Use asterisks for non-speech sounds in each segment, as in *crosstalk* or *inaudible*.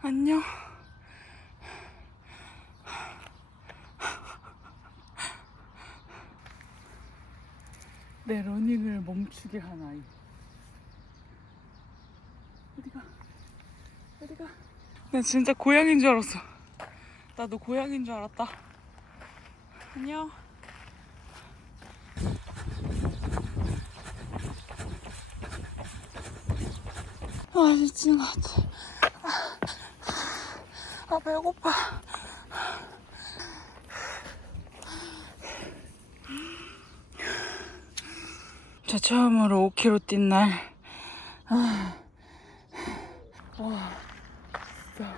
안녕. 내 러닝을 멈추게 한 아이. 어디가? 어디가? 나 진짜 고양인 줄 알았어. 나도 고양인 줄 알았다. 안녕. 아, 미친 것. 아, 배고파. 저 처음으로 5km 뛴 날. 아, 와, 진짜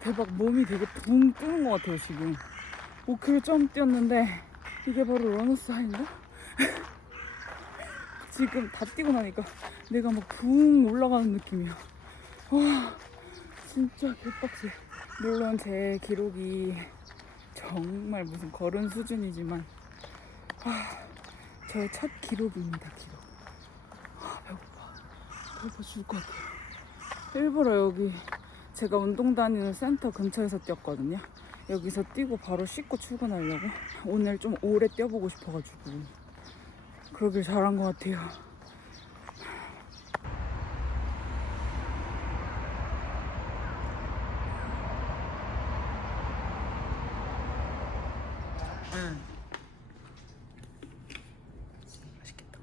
대박. 몸이 되게 붕 뜨는 것 같아요, 지금. 5km 좀 뛰었는데, 이게 바로 러너스 하인가? *laughs* 지금 다 뛰고 나니까 내가 막 붕 올라가는 느낌이야. 와, 진짜 개빡세. 물론 제 기록이 정말 무슨 걸은 수준이지만, 아, 저의 첫 기록입니다, 기록. 아, 배고파. 배고파 죽을 것 같아요. 일부러 여기 제가 운동 다니는 센터 근처에서 뛰었거든요. 여기서 뛰고 바로 씻고 출근하려고. 오늘 좀 오래 뛰어보고 싶어가지고. 그러길 잘한 것 같아요. 응. 맛있겠다.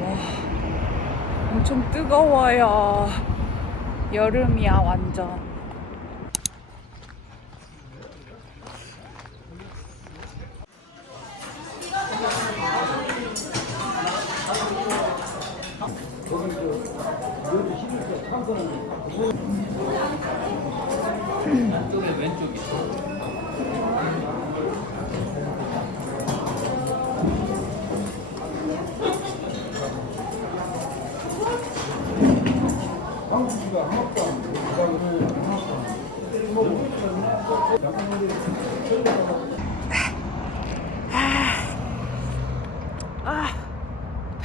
와, 뜨거워요. 여름이야, 완전.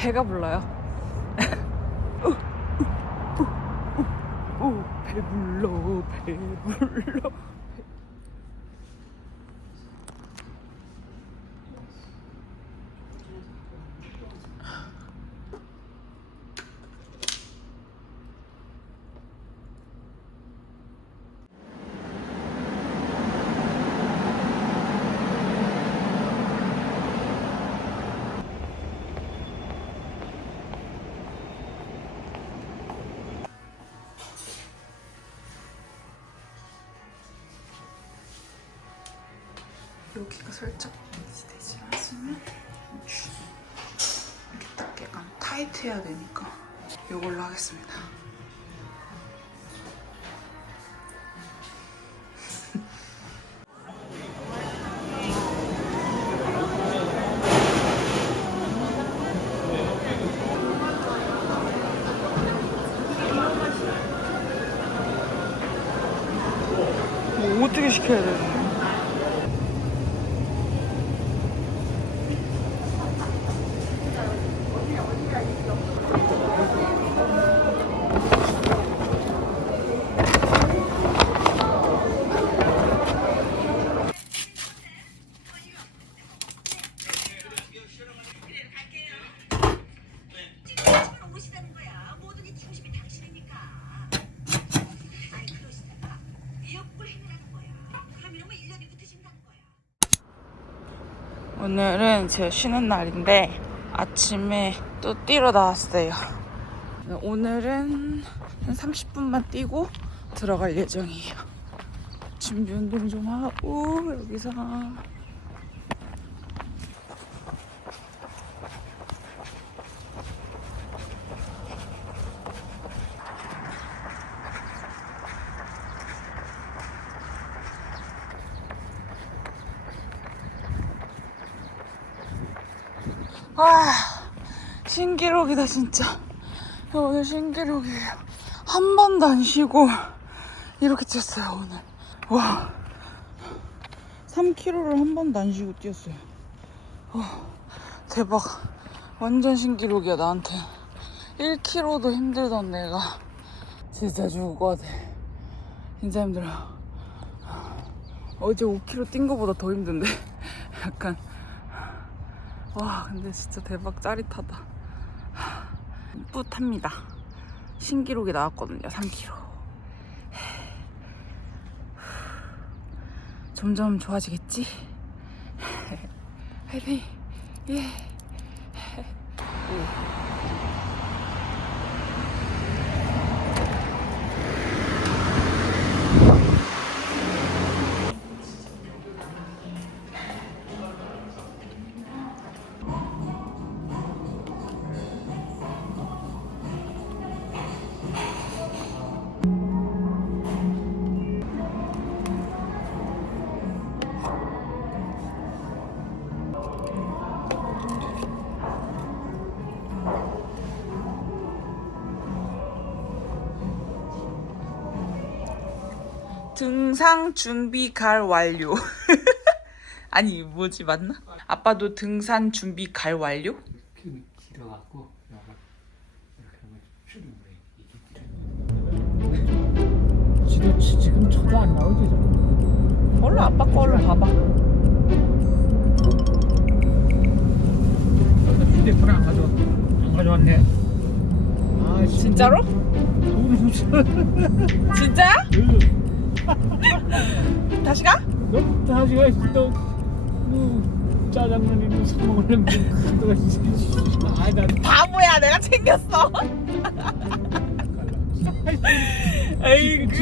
배가 불러요. 여기가 살짝 되지 않으면 이렇게 딱 약간 타이트해야 되니까 이걸로 하겠습니다. 뭐 어떻게 시켜야 돼? 오늘은 제가 쉬는 날인데 아침에 또 뛰러 나왔어요. 오늘은 한 30분만 뛰고 들어갈 예정이에요. 준비 운동 좀 하고 여기서 아 신기록이다 진짜 오늘 신기록이에요 한 번도 안 쉬고 이렇게 뛰었어요 오늘 와 3km를 한 번도 안 쉬고 뛰었어요 대박. 완전 신기록이야, 나한테. 1km도 힘들던 내가. 진짜 죽을 것 같아. 진짜 힘들어. 어제 5km 뛴 거보다 더 힘든데. *laughs* 약간. 와, 근데 진짜 대박 짜릿하다. 뿌듯합니다. 신기록이 나왔거든요, 3km. 점점 좋아지겠지? *laughs* 화이팅! 예! 등산 준비 갈 완료. *laughs* 아니 뭐지 맞나? 아빠도 등산 준비 갈 완료? 피 길어갖고 이렇게 하면 줄이 왜 지도 치- 지금 쳐도 안 나오지 저거 얼른 아빠 거 얼른 봐봐. 나 휴대폰 안 가져왔 안 가져왔네 아 씨, 진짜로? 무서워 진짜야? *laughs* 다시 가? 너 다시 가 너그 짜장면이고 사 먹으려면 그거가 있어 아 나 바보야 내가 챙겼어. *laughs* 에이그.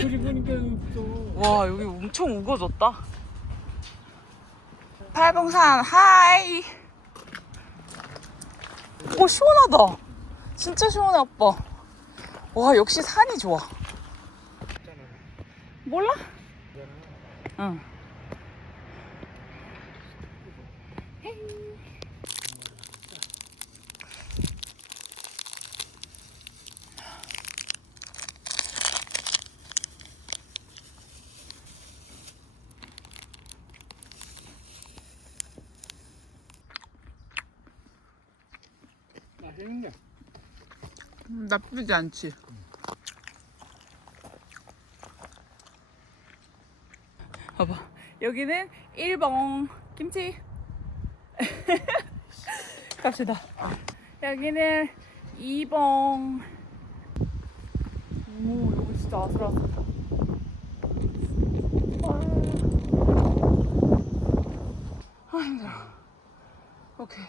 그리 보니까 없어 와 여기 엄청 우거졌다. 팔봉산 하이. 오 시원하다. 진짜 시원해 아빠. 와 역시 산이 좋아. 몰라? 응. 맛있는데 음, 나쁘지 않지. 봐봐. 여기는 1번 김치. *laughs* 갑시다. 여기는 2번. 오, 여기 진짜 아슬아슬하다. 아, 힘들어. 오케이.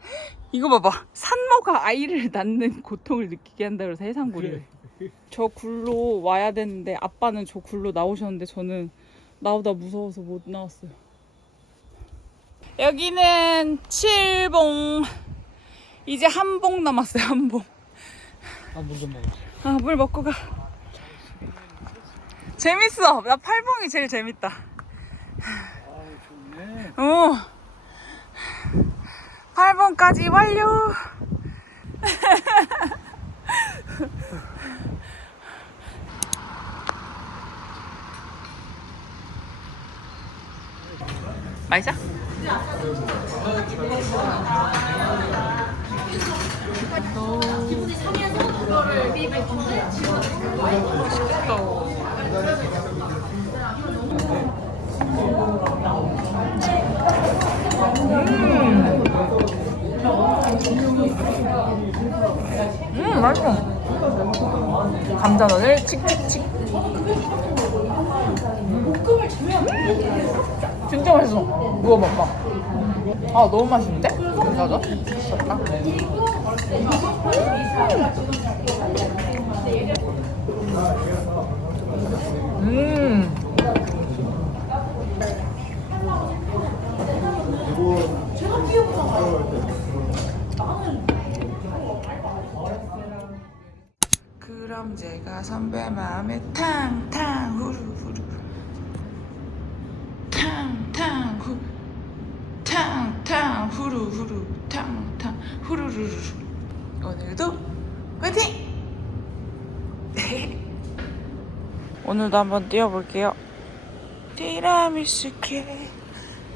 *gasps* 이거 봐봐. 산모가 아이를 낳는 고통을 느끼게 한다 그래서 해상구리를. 저 굴로 와야 되는데 아빠는 저 굴로 나오셨는데 저는 나오다 무서워서 못 나왔어요. 여기는 7봉. 이제 한 봉 남았어요, 한 봉. 아 물좀 먹어 아, 물 먹고 가. 재밌어. 나 8봉이 제일 재밌다. 아 좋네 어. 8번까지 완료. *laughs* 맛있어? 음 맛있어. 감자전을 칙칙칙 음, 진짜 맛있어 먹어봐봐 아 너무 맛있는데? 감자전? 미쳤다 음 그럼 제가 선배 마음에 탕탕 후루후루 탕탕 후 탕탕 후루 후루 탕탕 후루루루. 오늘도 화이팅! *laughs* 오늘도 한번 뛰어볼게요. 티라미수 케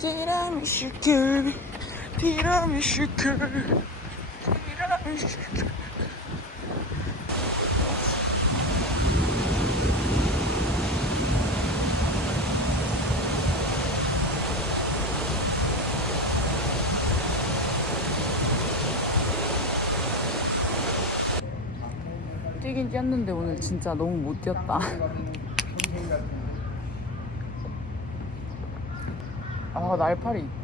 티라미슈 귤 티라미슈 귤 티라미슈 귤 뛰긴 뛰었는데 오늘 진짜 너무 못 뛰었다. *laughs* 아 날파리.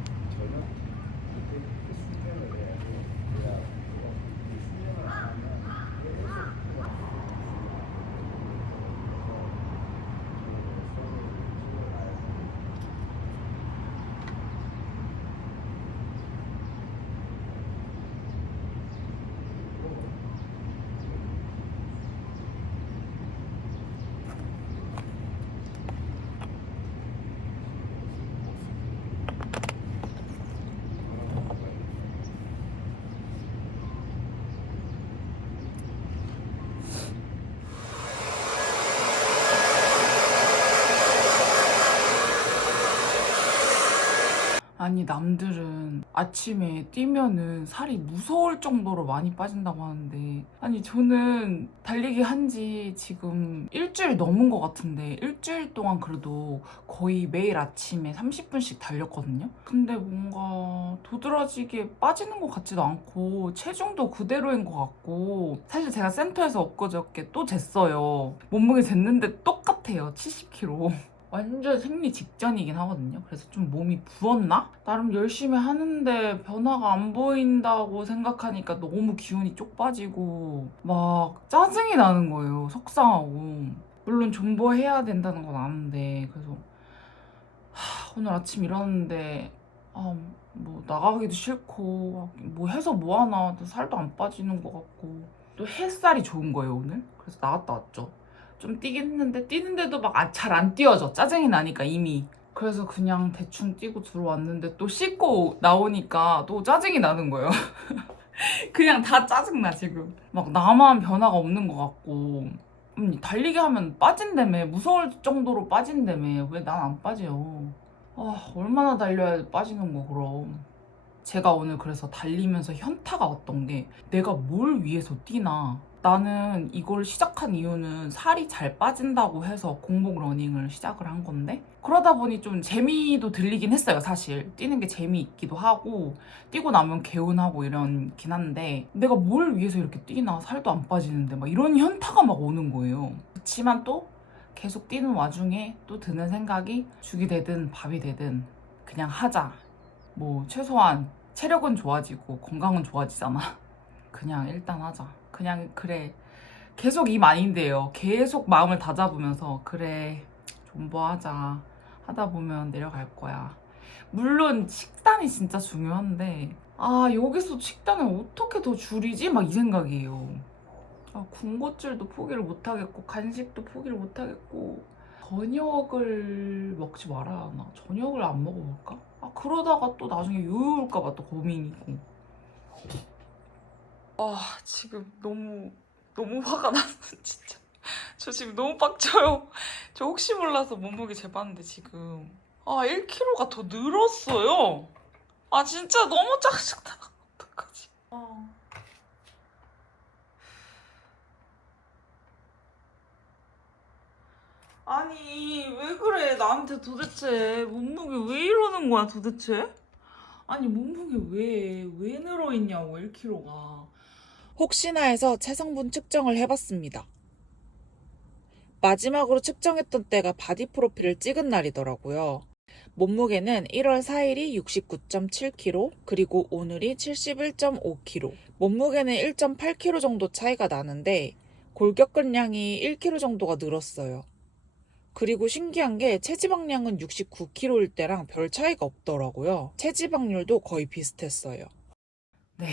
아니 남들은 아침에 뛰면은 살이 무서울 정도로 많이 빠진다고 하는데 아니 저는 달리기 한 지 지금 일주일 넘은 것 같은데 일주일 동안 그래도 거의 매일 아침에 30분씩 달렸거든요? 근데 뭔가 도드라지게 빠지는 것 같지도 않고 체중도 그대로인 것 같고 사실 제가 센터에서 엊그저께 또 쟀어요. 몸무게 쟀는데 똑같아요 70kg 완전 생리 직전이긴 하거든요. 그래서 좀 몸이 부었나? 나름 열심히 하는데 변화가 안 보인다고 생각하니까 너무 기운이 쪽 빠지고 막 짜증이 나는 거예요. 속상하고. 물론 존버해야 된다는 건 아는데 그래서 하, 오늘 아침 일어났는데 아, 뭐 나가기도 싫고 뭐 해서 뭐 하나 살도 안 빠지는 것 같고 또 햇살이 좋은 거예요 오늘. 그래서 나갔다 왔죠. 좀 뛰긴 했는데 뛰는데도 막 잘안 뛰어져. 짜증이 나니까 이미. 그래서 그냥 대충 뛰고 들어왔는데 또 씻고 나오니까 또 짜증이 나는 거예요. *laughs* 그냥 다 짜증나 지금. 막 나만 변화가 없는 것 같고. 음, 달리기 하면 빠진다며 무서울 정도로 빠진다며 왜 난 안 빠져 아 얼마나 달려야 빠지는 거 그럼. 제가 오늘 그래서 달리면서 현타가 왔던 게 내가 뭘 위해서 뛰나 나는 이걸 시작한 이유는 살이 잘 빠진다고 해서 공복 러닝을 시작을 한 건데 그러다 보니 좀 재미도 들리긴 했어요 사실. 뛰는 게 재미있기도 하고 뛰고 나면 개운하고 이런긴 한데 내가 뭘 위해서 이렇게 뛰나? 살도 안 빠지는데 막 이런 현타가 막 오는 거예요. 그렇지만 또 계속 뛰는 와중에 또 드는 생각이 죽이 되든 밥이 되든 그냥 하자. 뭐 최소한 체력은 좋아지고 건강은 좋아지잖아. *laughs* 그냥 일단 하자. 그냥 그래. 계속 이 마인드예요. 계속 마음을 다잡으면서 그래 존버하자 하다 보면 내려갈 거야. 물론 식단이 진짜 중요한데 아 여기서 식단을 어떻게 더 줄이지? 막 이 생각이에요. 아 군것질도 포기를 못 하겠고 간식도 포기를 못 하겠고 저녁을 먹지 말아야 하나? 저녁을 안 먹어볼까? 아 그러다가 또 나중에 요요 올까봐 또 고민이고. 아 지금 너무 너무 화가 났어 *laughs* 진짜. 저 지금 너무 빡쳐요. 저 혹시 몰라서 몸무게 재봤는데 지금. 아 1kg가 더 늘었어요. 아 진짜 너무 짜증나. 어떡하지? 아. 아니 왜 그래? 나한테 도대체 몸무게 왜 이러는 거야 도대체? 아니 몸무게 왜 왜 늘어있냐고 1kg가 혹시나 해서 체성분 측정을 해봤습니다. 마지막으로 측정했던 때가 바디 프로필을 찍은 날이더라고요. 몸무게는 1월 4일이 69.7kg, 그리고 오늘이 71.5kg. 몸무게는 1.8kg 정도 차이가 나는데 골격근량이 1kg 정도가 늘었어요. 그리고 신기한 게 체지방량은 69kg일 때랑 별 차이가 없더라고요. 체지방률도 거의 비슷했어요. 네,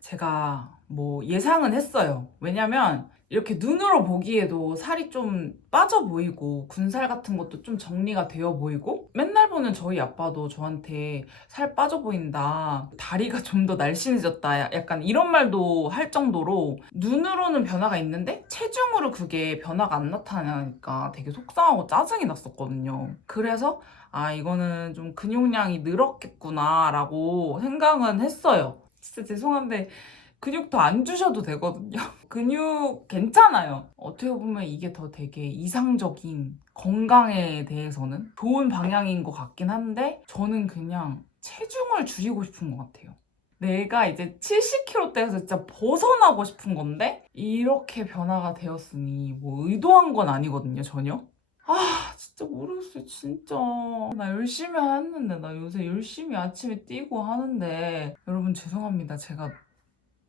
제가 뭐 예상은 했어요. 왜냐면 이렇게 눈으로 보기에도 살이 좀 빠져 보이고 군살 같은 것도 좀 정리가 되어 보이고 맨날 보는 저희 아빠도 저한테 살 빠져 보인다. 다리가 *laughs* 좀 더 날씬해졌다. 약간 이런 말도 할 정도로 눈으로는 변화가 있는데 체중으로 그게 변화가 안 나타나니까 되게 속상하고 짜증이 났었거든요. 그래서 아, 이거는 좀 근육량이 늘었겠구나 라고 생각은 했어요. 진짜 죄송한데, 근육 더 안 주셔도 되거든요. *laughs* 근육 괜찮아요. 어떻게 보면 이게 더 되게 이상적인 건강에 대해서는 좋은 방향인 것 같긴 한데, 저는 그냥 체중을 줄이고 싶은 것 같아요. 내가 이제 70kg대에서 진짜 벗어나고 싶은 건데 이렇게 변화가 되었으니 뭐 의도한 건 아니거든요 전혀 아 진짜 모르겠어요 진짜 나 열심히 했는데 나 요새 열심히 아침에 뛰고 하는데 여러분 죄송합니다 제가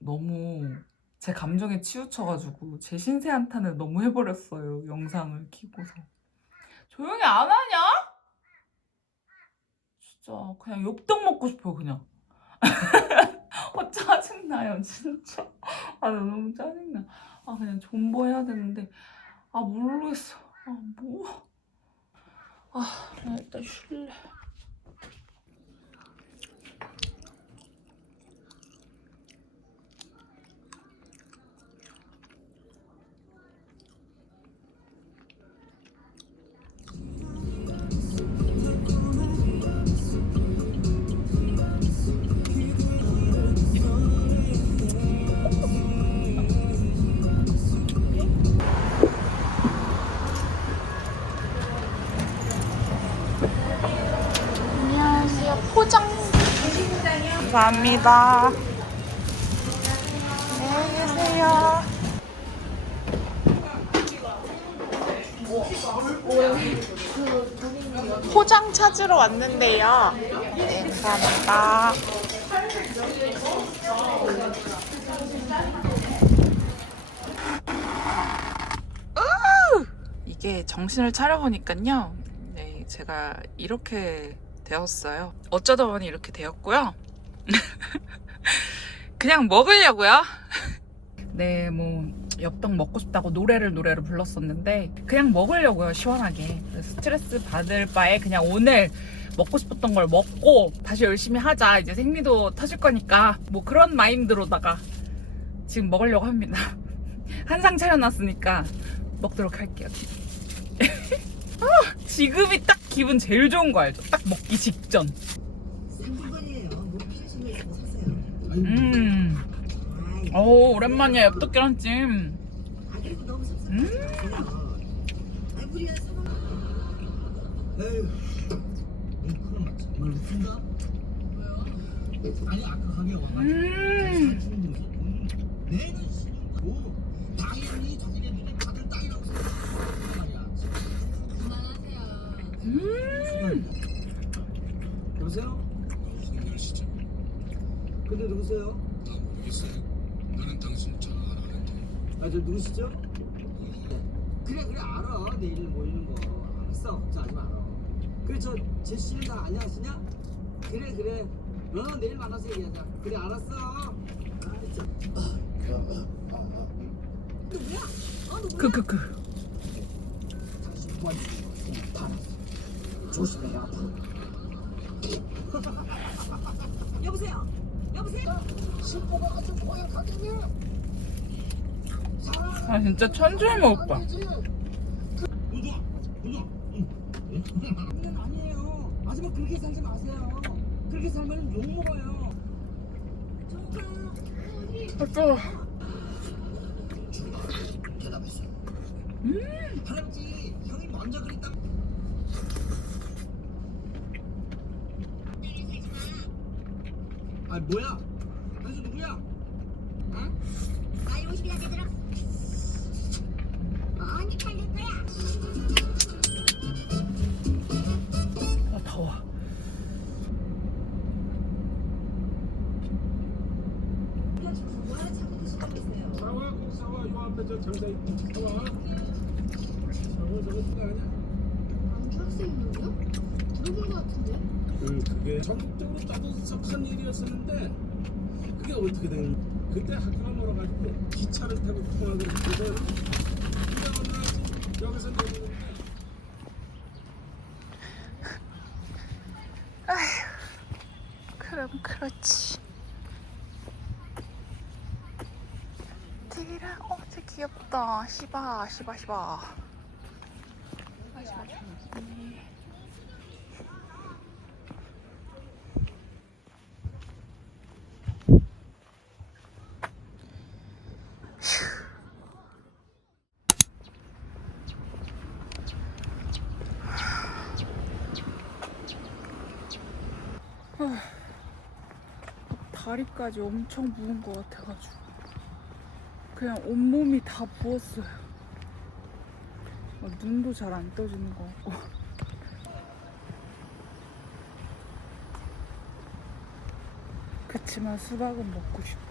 너무 제 감정에 치우쳐가지고 제 신세 한탄을 너무 해버렸어요 영상을 키고서 조용히 안 하냐? 진짜 그냥 욕떡 먹고 싶어요 그냥 *laughs* 어, 짜증나요, 진짜. 아, 나 너무 짜증나. 아, 그냥 존버해야 되는데. 아, 모르겠어. 아, 뭐. 아, 나 일단 쉴래. 감사합니다. 안녕히 계세요. 포장 찾으러 왔는데요. 네, 감사합니다. 으! 이게 정신을 차려보니까요. 네, 제가 이렇게 되었어요. 어쩌다 보니 이렇게 되었고요. *laughs* 그냥 먹으려고요. *laughs* 네, 뭐 엽떡 먹고 싶다고 노래를 노래를 불렀었는데 그냥 먹으려고요, 시원하게. 스트레스 받을 바에 그냥 오늘 먹고 싶었던 걸 먹고 다시 열심히 하자. 이제 생리도 터질 거니까 뭐 그런 마인드로다가 지금 먹으려고 합니다. *laughs* 한상 차려놨으니까 먹도록 할게요. 아, 지금이 딱 기분 제일 좋은 거 알죠? 딱 먹기 직전. 상품권이에요. 못 피하신 거 있으면 사세요. 음. 오, 오랜만이야. 엽떡 계란찜. 아 그리고 너무 음. 음. 음. 여보세요? 근데 누구세요? 나 모르겠어요. 나는 당신 잘 아는데. 아 저 누구시죠? 그래 그래 알아 내일 모이는 거 알았어 걱정하지 마라 그래 저 제시는 다 안녕하시냐? 그래 그래 어 내일 만나서 얘기하자 그래 알았어 아, 참. 그, 그, 그. 당신 도와주는 거 생각 다 알았어 조심해 앞으로 여보세요. 여보세요. 아, 진짜 천주의 오빠. 누나 그건 아니에요 아줌마 그렇게 살지 마세요 그렇게 살면 욕 먹어요 아까 대답했어 할아버지 형이 먼저 그랬다 아 뭐야 당신 누구야 나이 50이나 되더라. 아니 팔릴 거야. 아, 더워. 자꾸 드시고 계세요. 사와 요 앞에 저 장사 있고. 사와 저거 누가 하냐? 중학생이냐고요? 들어본 것 같은데? 그 그게 전국적으로 떠들썩한 일이었었는데 그게 어떻게 된? 그때 학교가 멀어가지고 기차를 타고 통학을 해서 만나지 여기서 내리는데. 그럼 그렇지. 되게라, 어, 되게 귀엽다. 시바, 시바, 시바. 아, 시바, 좋네. 다리까지 엄청 부은 것 같아가지고 그냥 온몸이 다 부었어요. 어, 눈도 잘 안 떠지는 것 같고. *laughs* 그치만 수박은 먹고 싶어.